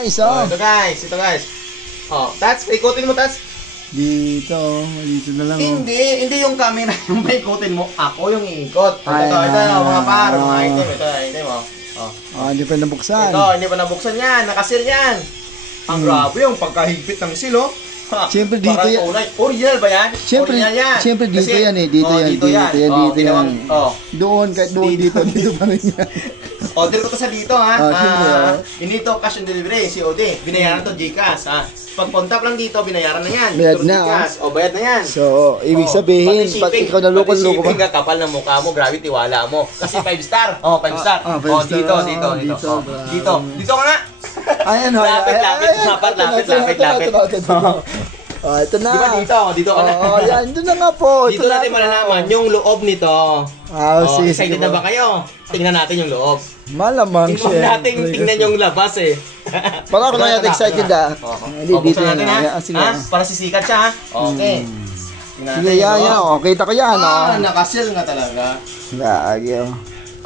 guys, oh. Ito guys. Oh, Tats, paikutin mo, Tats. Dito na lang. Hindi yung camera yung paikutin mo. Ako yung iikot. Ito, mga par, mga item. Ito mo. Hindi pa nabuksan. Ito, hindi pa nabuksan yan. Nakasil yan. Ang grabe yung pagkahigpit ng silo. Siyempre dito yan. Original ba yan? Siyempre dito yan eh. Dito yan. Doon dito pa rin yan. Order ko to sa dito ha. Siyempre. Hindi to cash on delivery, COD. Binayaran to GCash ha. Pag punta lang dito, binayaran na yan. Bayad na. Bayad na yan. So, ibig sabihin, pag ikaw naloko-loko pa. Shipping ka, kapal ng mukha mo, grabe tiwala mo. Kasi 5 star. 5 star. Dito. Dito ka nga. Ayan ho. Lapit. Ito na. Diba dito ka na. Yan, ito na nga po. Dito natin malalaman yung loob nito. Excited na ba kayo? Tingnan natin yung loob. Malamang siya. Tingnan yung labas eh. Para ako na excited ah. Dito natin ha. Para sisikat siya ha. Okay. Sige, yan. Kita ko yan. Nakasil nga talaga. Lagi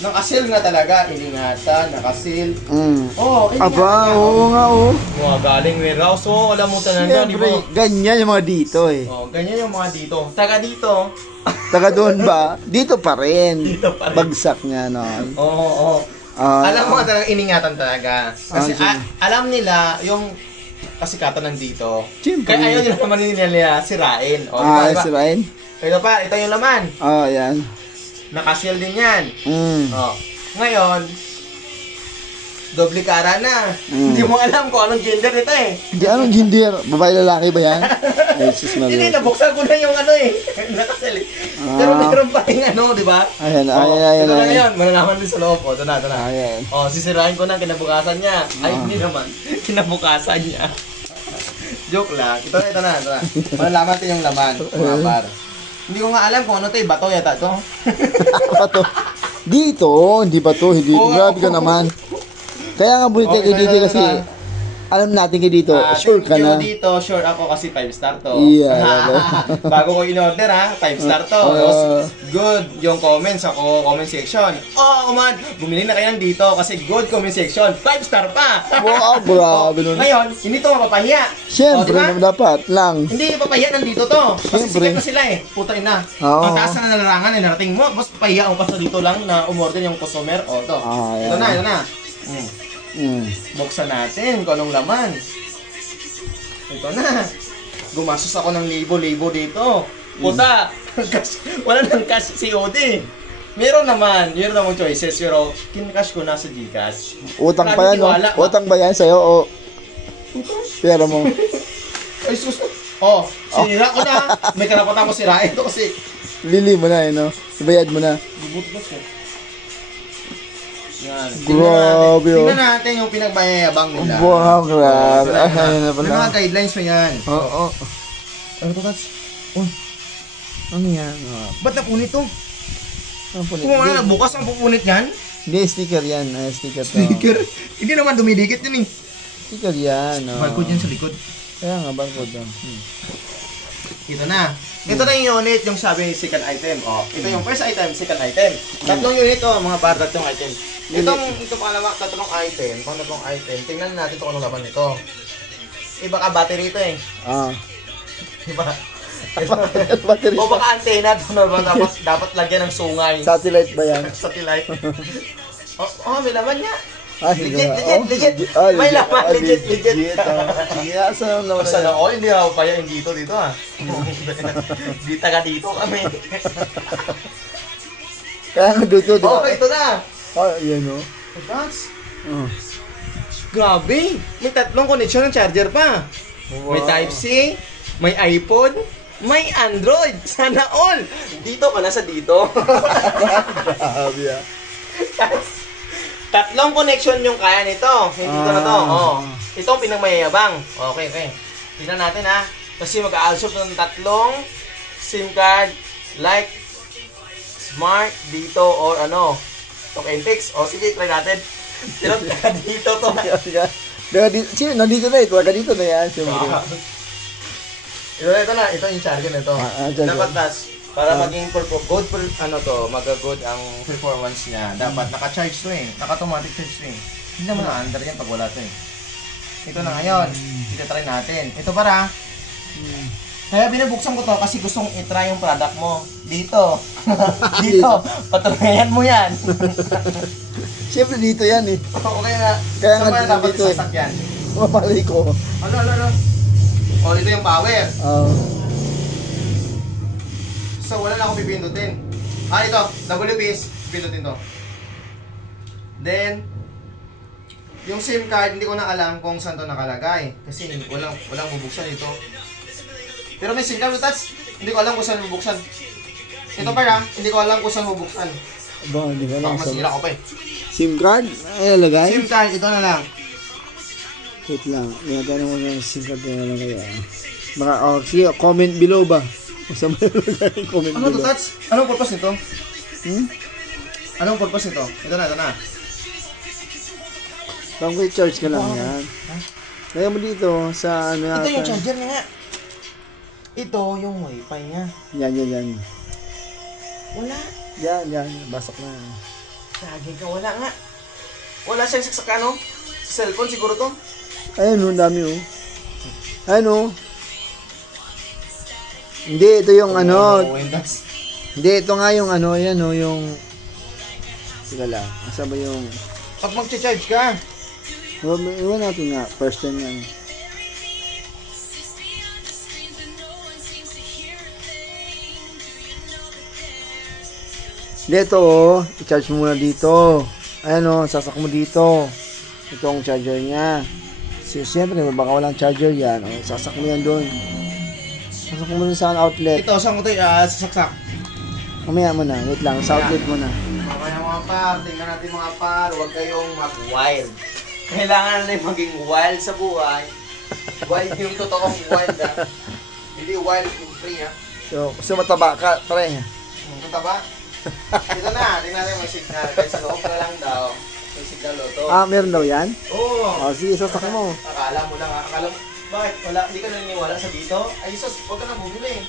Nakasil nga talaga, iningatan, nakasil. Aba, oo nga. Mga galing warehouse, alam mo talaga, di ba? Ganyan yung mga dito eh. Ganyan yung mga dito. Taga dito. Taga doon ba? Dito pa rin. Dito pa rin. Bagsak nga noon. Oo. Alam mo talaga, iningatan talaga. Kasi alam nila yung kasikatan nandito. Siyempre. Kaya ayaw nila naman nila sirain. Sirain? Ito yung laman. Yan. Nakasil din yan. Ngayon, doble kara na. Hindi mo alam kung anong gender nito eh. Hindi, anong gender? Babae lalaki ba yan? Hindi, nabuksan ko na yung nakasil eh. Pero meron pa rin di ba? Ayan. Ito na ngayon, malalaman din sa loob. Ito na. Ayan. Sisirain ko na kinabukasan niya. Ay, hindi naman. Kinabukasan niya. Joke lang. Ito na. Malalaman din yung laman. Mga par. Hindi ko nga alam kung ano to bato yata to. Bato. Dito, hindi bato, hindi. Grabe ka naman. Kaya nga bulit kayo dito kasi alam natin kayo dito, sure ka na. Dito, sure ako kasi 5 star to. Yeah. Bago ko in-order 5 star to. Good yung comments ako, comment section. Man, bumili na kayo dito kasi good comment section. 5 star pa. Wow, grabe nun. Ngayon, hindi to mapapahiya. Siyempre, dapat lang. Hindi papahiya nandito to. Kasi sikat na sila eh. Puta ina. Ang taas na nalarangan eh, narating mo. Basta papahiya ang pa dito lang na umorder yung customer. Ito. Ito na. Buksan natin kung anong laman. Ito na. Gumastos ako ng libo-libo dito. Puta, wala nang cash COD. Meron naman choices pero kin-cash ko na sa GCash. Utang pa yan, no? Utang ba yan sa'yo o pera mo? Ay sus. Sinira ko na. May karapatan ko sirain ito kasi lili mo na no? Ibayad mo na. Yan. Grabe Tingnan natin yung pinagmayayabang nila. Wow, grabe. May mga guidelines na yan. Ano to, Tats? Ano yan? Ba't napunit to? Kung bukas ang pupunit yan? Hindi, sticker yan. Sticker to. Sticker? Hindi naman dumidikit yun eh. Sticker yan. Barcode yan sa likod. Kaya nga, barcode yan. Ito na. Ito na yung unit, yung sabi second item. Ito yung first item, second item. Tatlong unit to, mga par, tatlong item. Itong pangalawa, tatlong item, pangatlong item, tingnan natin ito kung ano laman nito. Iba ka battery ito eh. Iba. Battery. O baka antena ito na ba, dapat lagyan ng sungay. Satellite ba yan? Satellite. May laman niya. Legit. May laman, legit. Sige, asan naman na yan? Hindi ako pa yan dito ha. Di taga dito kami. Kaya nga dito, di ba? Ito na. Yan o. That's... Grabe! May tatlong connection ng charger pa. May Type-C, may iPod, may Android. Sana all! Dito ka na sa dito. Grabe ah. Tatlong connection yung kaya nito. Hindi dito na to. Ito ang pinagmayayabang. Okay. Tingnan natin ha. Kasi mag-a-absorb ng tatlong SIM card like Smart dito or Talk and Text. Sige, try natin. Pero dito to. Sige, nandito na ito. Dito na yan. Ito na. Ito yung charger nito. Dapat para maging good mag-good ang performance niya. Dapat naka-charge to eh. Naka-automatic charge to eh. Hindi naman na-under yan pag wala to eh. Ito na ngayon. Ito try natin. Ito para. Kaya binubuksan ko to kasi gustong i-try yung product mo. Dito. Dito. Patunayan mo yan. Siyempre dito yan eh. Okay na. Kaya saan nga ba dapat dito eh. isasakyan? Mapalay ko. Ano? O, dito yung power. Oo. So, wala na akong pipindutin. Ito. W piece. Pindutin to. Then, yung SIM card, hindi ko na alam kung saan to nakalagay. Kasi walang bubuksan ito. Pero may SIM card, Tats. Hindi ko alam kung saan bubuksan. Ito pa hindi ko alam kung saan bubuksan. Ba, hindi ka lang Baka masira ko pa eh. SIM card? Ay, lagay? SIM card, ito na lang. Wait lang. Mayroon mo ng SIM card na lang kaya. Baka, sige, comment below ba? Basta may lagay, comment Ano to, below. Tats? Anong purpose nito? Anong purpose nito? Ito na. Pang charge ka lang yan. Lagay mo dito sa ano Ito yung yata. charger niya nga. Ito yung wifi niya. Yan. Wala. Yan. Basok na. Lagi ka, wala nga. Wala siyang saksak ano? Sa cellphone siguro to. Ayun, ang dami oh. Ayun oh. Hindi, ito yung ano. Hindi, ito nga yung ano, yan oh, yung... Sige lang, asa ba yung... Pag mag-charge ka. Iwan natin nga, first time yan. Dito oh, i-charge mo muna dito. Ayan oh, sasak mo dito. Ito ang charger niya. Siyempre, baka walang charger yan. Oh, sasak mo yan doon. Sasak mo dun sa outlet. Ito, saan ko ito sasaksak? Mamaya mo na, wait lang, sa outlet mo na. Mamaya mga par, tingnan natin mga par, huwag kayong mag-wild. Kailangan na maging wild sa buhay. Wild yung totoong wild ha. Hindi wild yung free ha. So, gusto mataba ka, pare. Ito ba? Ito na, tingnan natin may signal. Kaya sa loob na lang daw, may signal to. Ah, meron daw yan? Oo. Oh, sige, sasak mo. Akala mo lang ha. Akala mo, bakit? Wala, hindi ka naniniwala sa dito? Ay, sus, huwag ka na bumili.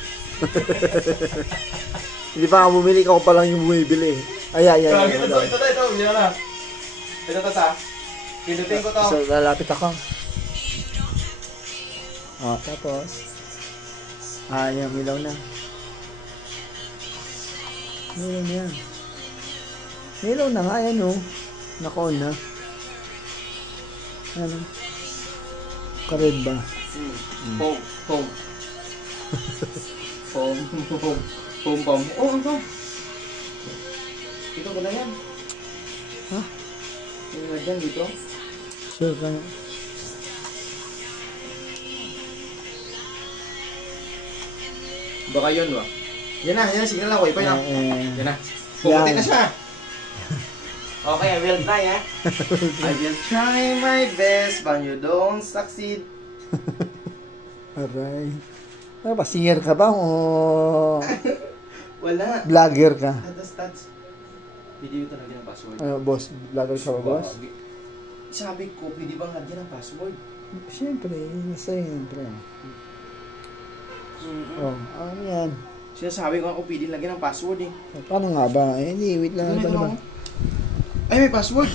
Hindi pa nga bumili, ako pa lang yung bumibili. Ay. Ito, yan na. Ito sa. Pinutin ko to. So, lalapit ako. Oh, tapos. Yung ilaw na. Ilaw na yan. Ilaw na nga, yan oh. Naka-on na. Ano? Kared ba? Pom. Oh, ito. Ito ba na yan? Ha? Yung nga dyan dito? Sure ka na. Baka yun ba? Yan na, signal na, wifi na. Yan na. Yan. Pumunti na siya. Okay, I will try ha. I will try my best but you don't succeed. Aray. Ano ba, singer ka ba o Wala. vlogger ka? Stats. Pwede ito lagyan ng password. Ano, boss? Vlogger ka ba, boss? Sabi ko, pwede bang lagyan ng password? Siyempre, siyempre. Oh, ano yan? Sinasabi ko ako pwede lagyan ng password eh. Paano nga ba? Eh, hindi, wait lang. Ito Ano ba? na. Ay, may password.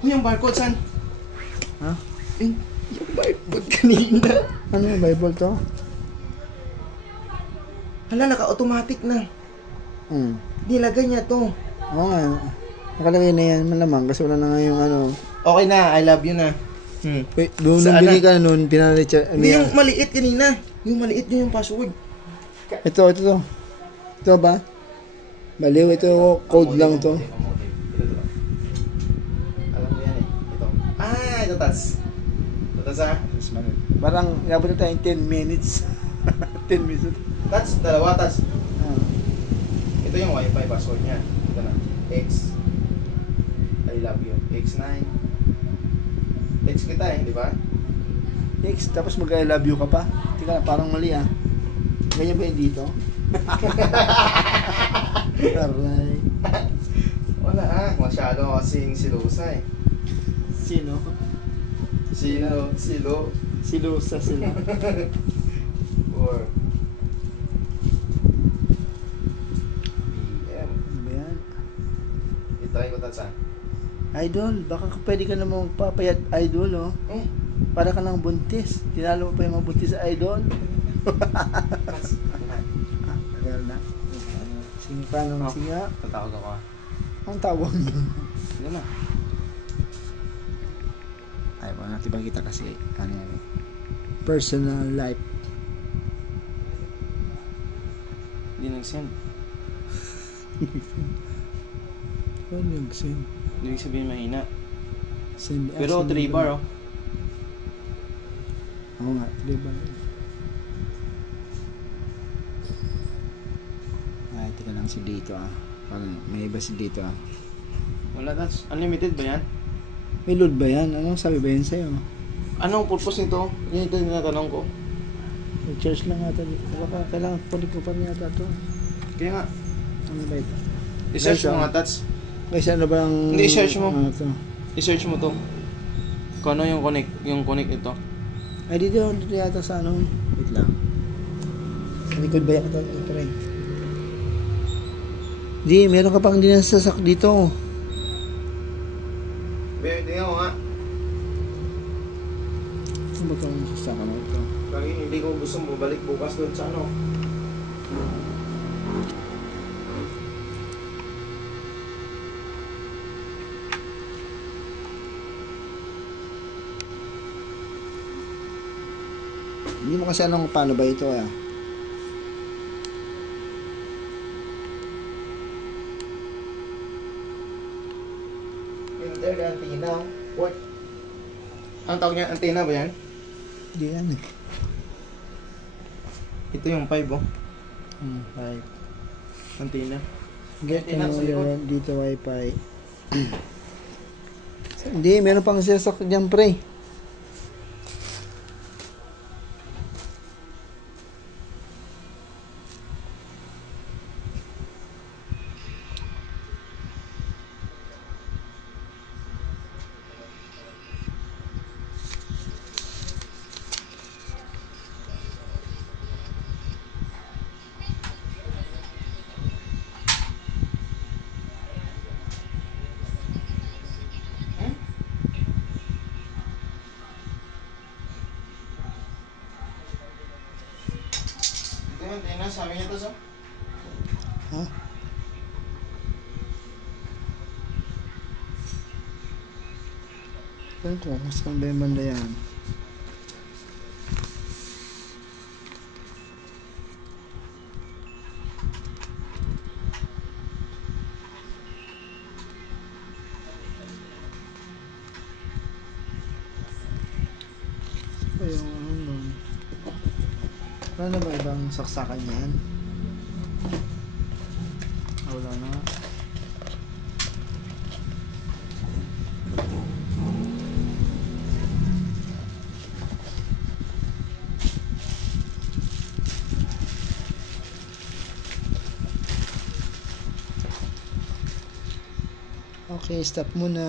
Uy, yung barcode, saan? Ha? Eh, yung barcode kanina. Ano yung Bible to? Hala, naka-automatic na. Nilagay niya to. Oo nga. Nakalagay na yan, malamang. Kasi wala na nga yung ano. Okay na, I love you na. Wait, doon nung Saan bili na? ka noon, pinalit siya. Hindi, yung maliit kanina. Yung maliit niya yung password. Ito to. Ito ba? Baliw, ito code lang to. Alam mo yan eh. Ito. Ah, ito tas. Ito tas ha. Parang, inabot na tayong 10 minutes. 10 minutes. Tats, dalawa tats. Ah. Ito yung wifi password niya. Ito na. X. I love you. X9. X kita eh, di ba? Next, tapos mag-I love you ka pa. Tika, parang mali ah. Ganyan ba yung dito? Aray. Wala ah. Masyado kasing silusa eh. Sino? Sino? Silo. Silusa sila. Or BM. Ano ba yan? Itry ko tats ha. Idol, baka pwede ka namang papayat idol oh. Para ka lang buntis. Tinalo mo pa yung mga buntis sa idol. Tagal na. Sige pa naman siya. Tatawag ako ah. Ang tawag mo. Sige na. Ay, wala natin ba kita kasi ano yan. Personal life. Hindi nag-send. Ano nag-send? Ibig sabihin mahina. Send. Pero 3 bar oh. Oo nga, 3 bar. Ay, tika lang si dito ah. Parang may iba si dito ah. Wala, that's unlimited ba yan? May load ba yan? Anong sabi ba yan sa'yo? Anong purpose nito? Yan ito yung tinatanong ko. Charge lang ata. Baka kailangan pulik ko pa rin yata ito. Kaya nga, Ano ba ito? i-search Guys, mo nga Tats. Guys, ano ba ang... Hindi, i-search mo. Ano ito? I-search mo to. Kung ano yung connect ito. Ay, dito yata sa ano. Wait lang. Sa likod ba yata ito rin? Di, meron ka pang dinasasak dito. Tingnan ko nga. Ano ba itong sasakan na ito? Lagi hindi ko gusto bumalik bukas doon sa ano. Hindi mo kasi anong paano ba ito ah. Third antenna. What? Ang tawag niya, antenna ba yan? Hindi yan eh. Ito yung 5 oh. Right. Antenna. Get Antenna sa likod. dito wifi. Hindi, meron pang sasak dyan pre. Ito yung antenna, sabi niya to sa? Ha? Ano to? Mas kang ba yung banda yan? Ito yung ano nun. Wala na ba ibang saksakan yan? Ah, wala na. Okay, stop muna.